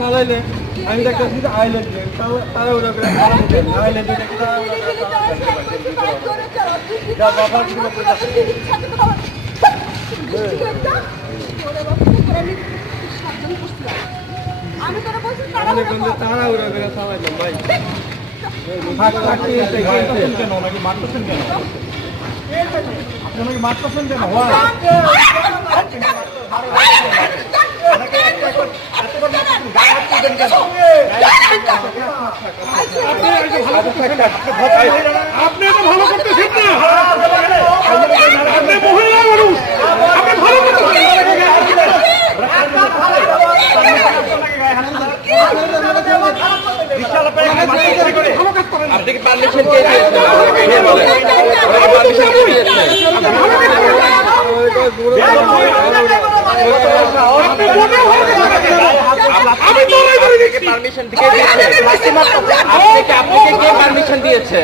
চালাইলে আমি দেখতেছি আইল্যান্ড তারা উড়ে করে আইল্যান্ড তারা উড়ে করে চালাইলাম ভাই নাকি মারতেছেন কেন আপনাকে মারতেছেন কেন আপনি তো ভালো করতেছেন না আপনি মহিলা মানুষ আপনি ভালো করতেছেন আপনি কি পারমিশন কে পারমিশন দিয়েছে